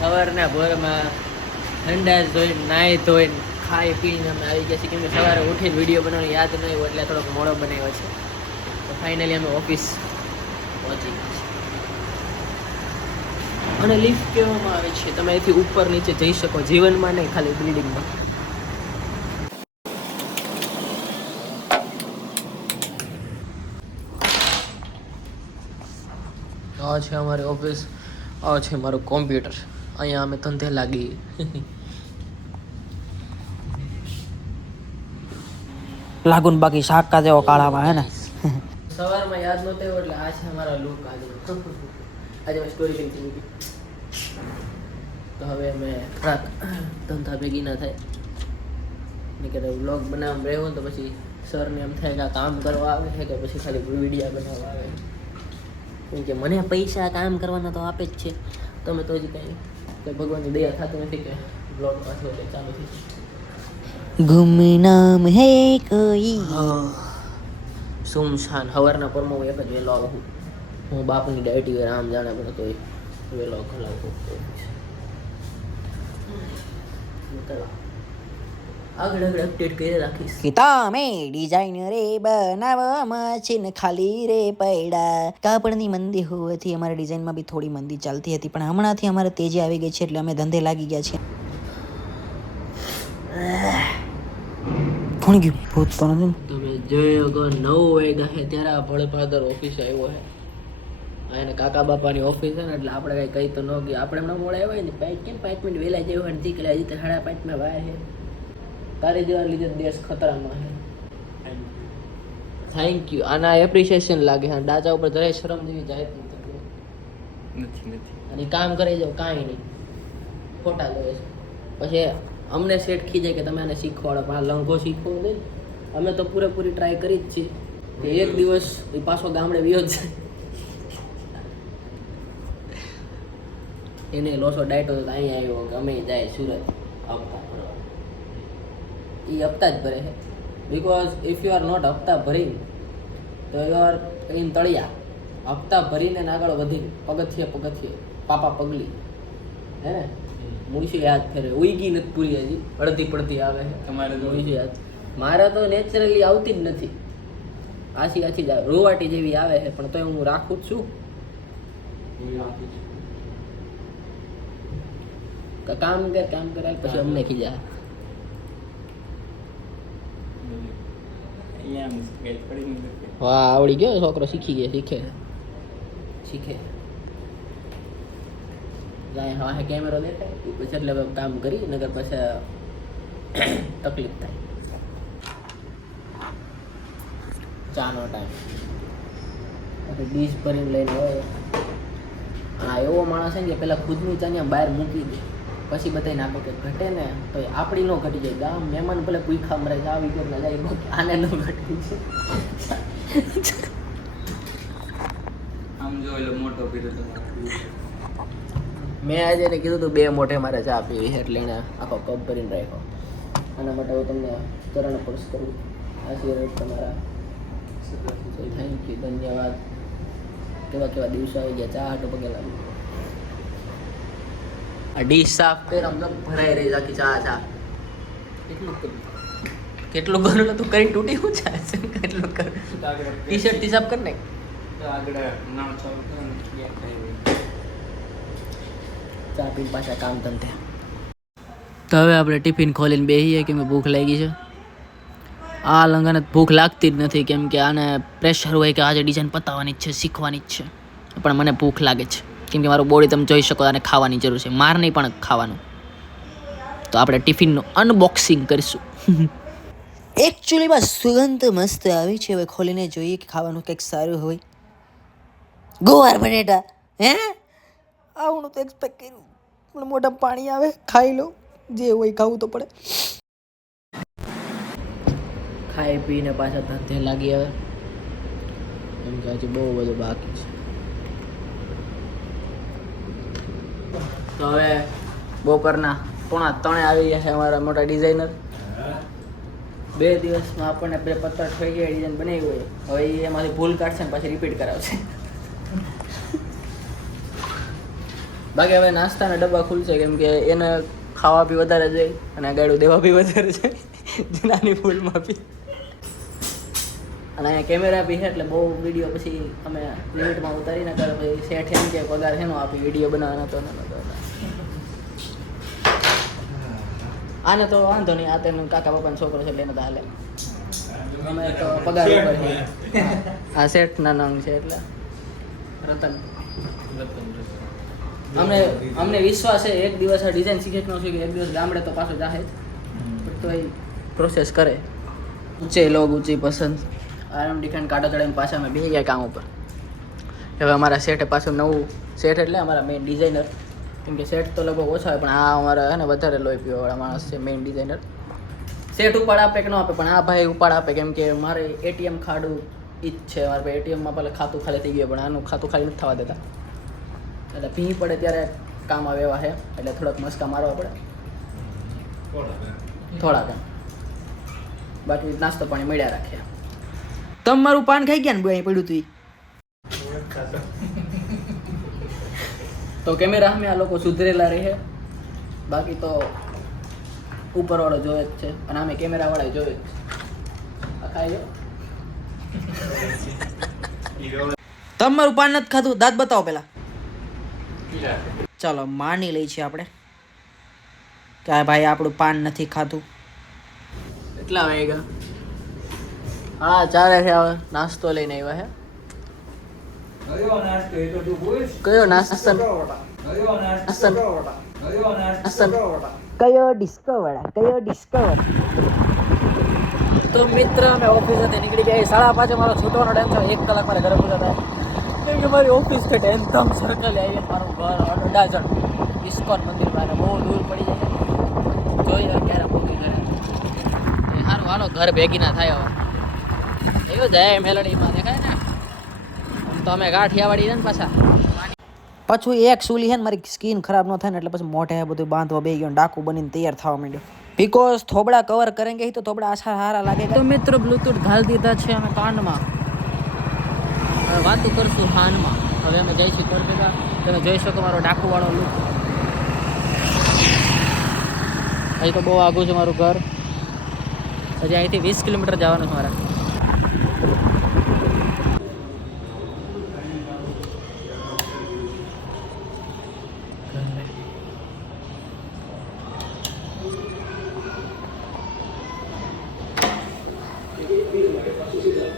સવારના ભોરમાં ઠંડા ધોઈને નાહી ધોઈને, ખાઈ પીને અમે આવી ગયા છીએ. કેમ કે સવારે ઉઠીને વીડિયો બનાવવાનો યાદ નહીં હોય એટલે થોડોક મોડો બનાવ્યો છે. તો ફાઇનલી અમે ઓફિસ પહોંચી ગયા છીએ. અને લિફ્ટ કહેવામાં આવે છે, તમે એથી ઉપર નીચે જઈ શકો, જીવનમાં નહીં, ખાલી બિલ્ડિંગમાં આ છે અમારી ઓફિસ આ છે મારું કોમ્પ્યુટર અહીંયા અમે ધંધે લાગી. લાગુન બાકી શાક કા જેવો કાળામાં હે ને? સવારમાં યાદ નતો એટલે આ છે અમારો લુક આજે આજે મેં સ્ટોરી કરી તો હવે અમે થોડાક ધંધા ભેગી ના થાય. ને કે વ્લોગ બનાવવા રહેવું તો પછી સરને એમ થાય કે કામ કરવા આવે છે કે પછી ખાલી વિડીયા બનાવવા આવે કેમ કે મને પૈસા કામ કરવાના તો આપે જ છે. તમે તો હજી કંઈ કંઈ ભગવાનની દયા થતું નથી કે બ્લોગ પાછો એટલે ચાલુ થઈ. ગુમનામ હે કોઈ. સુમશાન હવારના પરમાં હું એક જ વહેલો આવું હું બાપની ડાયટી વેર આમ જાણે પણ તો વહેલો ખલાવું આગળ આગળ અપડેટ કરી રાખીશ. કે તમે ડિઝાઇન રે બનાવવામાં છે ને ખાલી રે પૈડા. કાપડની મંદી હોવાથી અમારા ડિઝાઇનમાં બી થોડી મંદી ચાલતી હતી પણ હમણાંથી અમારે તેજી આવી ગઈ છે એટલે અમે ધંધે લાગી ગયા છીએ. કોણ ગયું? ભૂત તો નથી તમે જોઈ કે નવ વાગ્યા છે ત્યારે આ ભળપાદર ઓફિસ આવ્યો છે. એને કાકા બાપાની ઓફિસ છે ને એટલે આપણે કઈ કહી તો ન ગયું. આપણે હમણાં મોડા આવ્યા ને પાંચ કેમ પાંચ મિનિટ વહેલા જેવું હોય નથી કે હજી તો સાડા પાંચમાં વાર છે. તારી જેવા લીધે દેશ ખતરામાં છે. થેન્ક યુ આના એપ્રિશિએશન લાગે છે. ડાચા ઉપર જરાય શરમ જેવી જાય નથી નથી અને કામ કરે જાવ કાંઈ નહીં. ખોટા જોવે છે પછી અમને સેટ ખીજાય કે તમે આને શીખવાડો. પણ આ લંઘો શીખવો નહીં. અમે તો પૂરેપૂરી ટ્રાય કરી જ છીએ એક દિવસ એ પાછો ગામડે વ્યો જ એને લોસો ડાયટો તો અહીંયા આવ્યો ગમે અમે જાય સુરત ભરવા એ હપ્તા જ ભરે છે. Because if you are not હપ્તા ભરી તો યુ આર ઇન તળિયા. હપ્તા ભરીને ને આગળ વધી પગથિયે પગથિયે પાપા પગલી. હે ને? મુઈશું યાદ ફેરે ઉઈગી નથી પૂરી હજી. અડધી પડતી આવે છે. તમારે તો મુઈશું યાદ. મારા તો નેચરલી આવતી જ નથી. આછી આછી જ રોવાટી જેવી આવે છે પણ તોય હું રાખું જ છું. કે કામ કર કામ કરાય પછી અમને ખીજા અહીંયા આમ સ્કેચ પડી નથી વાહ, આવડી ગયો છોકરો, શીખી ગયો, શીખે. શીખે. જાય, હા કેમેરો દેખાય પછી એટલે કામ કરી નગર પછી તકલીફ થાય. ચાનો ટાઈમ ડીશ ભરીને લઈને હોય. હા, એવો માણસ છે ને પેલા ખુદનું ચા બહાર મૂકી દે. પછી બધાને આપે કે ઘટે ને તો આપણી ન ઘટી જાય. ગામ મહેમાન ભલે ભૂખા મરે આવી ઘરના જાય બાકી આને ન ઘટી. જાય આમ જો એટલે મોટો પીરો મેં આજે એને કીધું હતું બે મોઢે મારે ચા પીવી એટલે એને આખો કપ ભરીને રાખ્યો. આના માટે હું તમને ચરણ સ્પર્શ કરું. આશીર્વાદ તમારા. થેન્ક યુ ધન્યવાદ. કેવા કેવા દિવસો આવી ગયા ચા હાટો પગે લાગુ ડીશ સાફ કર આમ ભરાઈ રહી છે આખી ચા ચા. કેટલું કેટલું કરું તું કરીને તૂટી હું ચા કેટલું કર? ટી શર્ટ ટી સાફ કર ને. ચા પીને પાછા કામ ધંધે. તો હવે આપણે ટિફિન ખોલીને બેસીએ કે ભૂખ લાગી છે. આ લંગાને ભૂખ લાગતી જ નથી કેમ કે આને પ્રેશર હોય કે આજે ડિઝાઇન પતાવવાની જ છે શીખવાની જ છે. પણ મને ભૂખ લાગે છે. કેમ કે મારું બોડી તમે જોઈ શકો અને ખાવાની જરૂર છે. માર નહીં પણ ખાવાનું. તો આપણે ટિફિનનું અનબોક્સિંગ કરીશું. એકચ્યુઅલીમાં સુગંધ મસ્ત આવી છે. હવે ખોલીને જોઈએ કે ખાવાનું કંઈક સારું હોય. ગોવાર બટેટા હે? આવું તો એક્સપેક્ટ કર્યું. પણ મોટા પાણી આવે ખાઈ લો. જે હોય ખાવું તો પડે. ખાઈ પીને પાછા ધંધે લાગી આવે. એમ કે હજી બહુ બધું બાકી છે. તો હવે બપોરના પોણા ત્રણે આવી ગયા છે અમારા મોટા ડિઝાઇનર. બે દિવસમાં આપણને બે પત્તર થઈ ગયા, ડિઝાઇન બનાવી હોય. હવે એમાંથી ભૂલ કાઢશે ને પાછી રિપીટ કરાવશે. બાકી હવે નાસ્તાના ડબ્બા ખુલશે, કેમ કે એને ખાવા બી વધારે જાય અને ગાડું દેવા બી વધારે જાય નાની ફૂલમાં બી અને અહીંયા કેમેરા બી છે, એટલે બહુ વીડિયો પછી અમે લિમિટમાં ઉતારી ના કરે પછી શેઠ એમ કે પગાર હેનો આપી વીડિયો બનાવવાનો તો નતો આને તો વાંધો નહીં. આ તેનું કાકા બાપાનો છોકરો છે, એટલે એને તો હાલે. અમે તો પગાર ઉપર છીએ. આ શેઠના નામ છે એટલે. રતન. અમને અમને વિશ્વાસ છે, એક દિવસ આ ડિઝાઇન શીખે કે ન શીખે એક દિવસ ગામડે તો પાછો જાહે તો એ પ્રોસેસ કરે. ઊંચે લોગ, ઊંચી પસંદ. આરામ ડિફેન્ડ કાઢો ચડાવીને પાછા અમે બેસી ગયા કામ ઉપર. હવે અમારા સેટે પાછું નવું સેટ એટલે અમારા મેઇન ડિઝાઇનર કેમ કે સેટ તો લગભગ ઓછા હોય, પણ આ અમારા હે ને વધારે લોહી પીવાવાળા માણસ છે મેઇન ડિઝાઇનર સેટ ઉપાડ આપે કે ન આપે, પણ આ ભાઈ ઉપાડ આપે, કેમ કે મારે એટીએમ ખાડું ઈ જ છે, મારે એટીએમમાં પહેલાં ખાતું ખાલી થઈ ગયું પણ આનું ખાતું ખાલી નથી થવા દેતા. એટલે ભીં પડે ત્યારે કામ આવે એવા છે એટલે થોડાક મસ્કા મારવા પડે. થોડાક. બાકી નાસ્તો પાણી મળ્યા રાખે. તમારું પાન ખાઈ ગયા ને બે પડ્યું તું ઈ? તો કેમેરા સામે આ લોકો સુધરેલા રહે. બાકી તો ઉપરવાળો જોવે જ છે અને અમે કેમેરાવાળા જોવે જ છે. તમારું પાન નથી ખાધું દાંત બતાવો પેલા. ચાલો માની લઈ છીએ આપણે કે આ ભાઈ આપણું પાન નથી ખાધું. એટલા વાગ્યા હા ચારે છે હવે નાસ્તો લઈને આવ્યા છે. કયો નાસ્તો કયો ડિસ્કો નાસ્તો? કયો ડિસ્કવર તો મિત્ર અમે ઓફિસેથી નીકળી ગયા. સાડા પાંચે મારો છૂટવાનો ટાઈમ છે એક કલાક મારે ઘરે પૂરા થાય. કેમ કે મારી ઓફિસ છે એકદમ સર્કલ આવી મારું ઘર અડાજણ ઇસ્કોન મંદિર મારે. બહુ દૂર પડી જાય. જોઈએ ક્યારે પહોંચી ઘરે સારું હાલો ઘર ભેગી ના થાય હવે. એવું જાય મેલડીમાં દેખાય? તો અમે ગાંઠિયાવાડી ને પાછા. પાછું એક સુલી હે ને મારી સ્કિન ખરાબ ન થાય ને એટલે પછી મોઢે બધું બાંધવા બે ગયો ડાકુ બનીને તૈયાર થવા માંડ્યો. બિકોઝ થોબડા કવર કરેંગે તો થોબડા આછા હારા લાગે તો મિત્રો બ્લૂટૂથ ઘાલ દીધા છે અમે કાનમાં. હવે વાતો કરશું હાનમાં. હવે અમે જઈશું ઘર તમે જોઈ શકો મારો ડાકુવાળો લુક અહીં તો બહુ આગું છે મારું ઘર. હજી અહીંથી વીસ કિલોમીટર જવાનું છે મારે.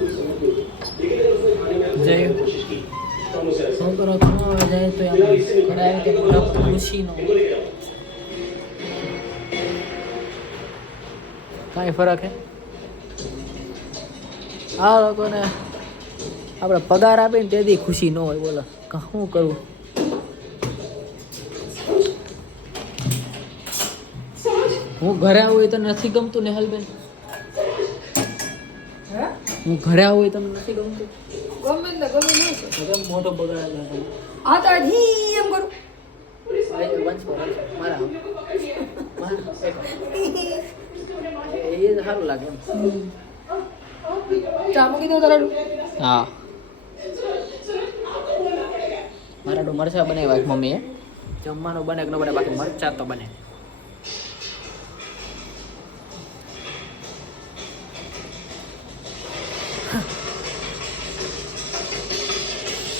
જય છોકરો કમાવા જાય તો કરાય કે ખુશીનો કાંઈ ફરક હે આ લોકોને આપણે પગાર આપીને તેથી ખુશી ન હોય બોલો શું કરવું હું ઘરે આવું એ તો નથી ગમતું નેહલબેન હું ઘરે આવું એ તમને નથી ગમતું? ગમે ને ગમે નહીં હવે મોટો બગાડ આ તો આજ એમ કરું. સારું લાગે એમ. ચા મૂકી દઉં તારા હા. મારા મરચા બનાવ્યા મમ્મીએ. જમવાનું બને કે ન બને બાકી મરચા તો બને.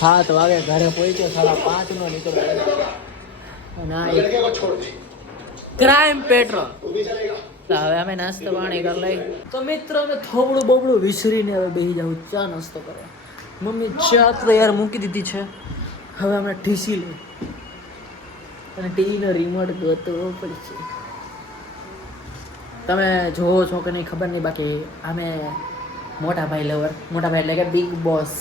સાત વાગે ઘરે પહોંચ્યો સાડા પાંચ નો નીકળ્યો ક્રાઇમ પેટ્રોલ હવે અમે નાસ્તો પાણી કરી લઈ તો મિત્રો, અમે થોબડું બોબડું વિસરીને હવે બેસી જાવ ચા નાસ્તો કરે મમ્મી ચા તો યાર મૂકી દીધી છે. હવે અમે ઠીસી લઈ. અને ટીવીનો રિમોટ ગોતવો પડશે. તમે જોવો છો કે નહીં, ખબર નહીં, બાકી અમે મોટા ભાઈ લવર મોટા ભાઈ એટલે કે બિગ બોસ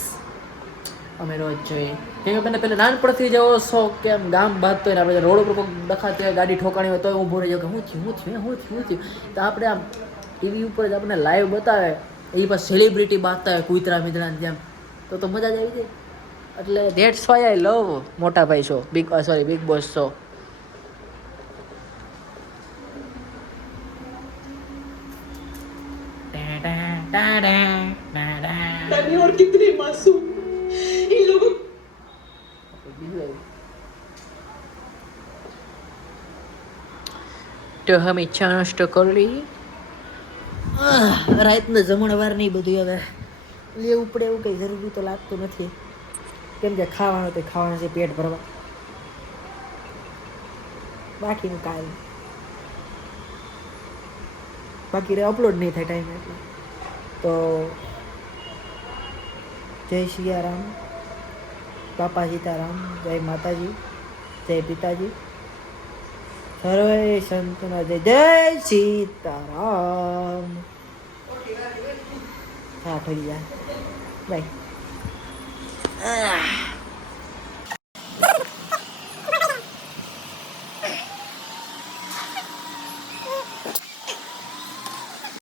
અમે રોજ જોઈએ કેમ કે મને પહેલાં નાનપણથી જેવો શોખ કે આમ ગામ બાદ તો આપણે રોડ ઉપર કોઈ દખાતી હોય ગાડી ઠોકાણી હોય તો ઊભો રહી જાવ કે હું થયું હું થયું હું થયું હું થયું તો આપણે આમ ટીવી ઉપર જ આપણને લાઈવ બતાવે એ પછી સેલિબ્રિટી બાતતા હોય કૂતરા મિત્રાની જેમ તો તો મજા જ આવી જાય એટલે ધેટ્સ વાય આઈ લવ મોટા ભાઈ show big sorry Bigg Boss show और कितने मासूम इन लोगों નાસ્તો અમે ચા નાસ્તો કરી રાતના જમણવાર નહીં બધું હવે. લેવું પડે એવું કંઈ જરૂરી તો લાગતું નથી. કેમ કે ખાવાનું તો ખાવાનું છે, પેટ ભરવા. બાકીનું કાંઈ. બાકી રે અપલોડ નહીં થાય ટાઈમ એટલે. તો જય સિયારામ બાપા સીતારામ, જય માતાજી, જય પિતાજી. સર્વે સંતના જય જય સીતારામ. હા થઈ જાય બાય.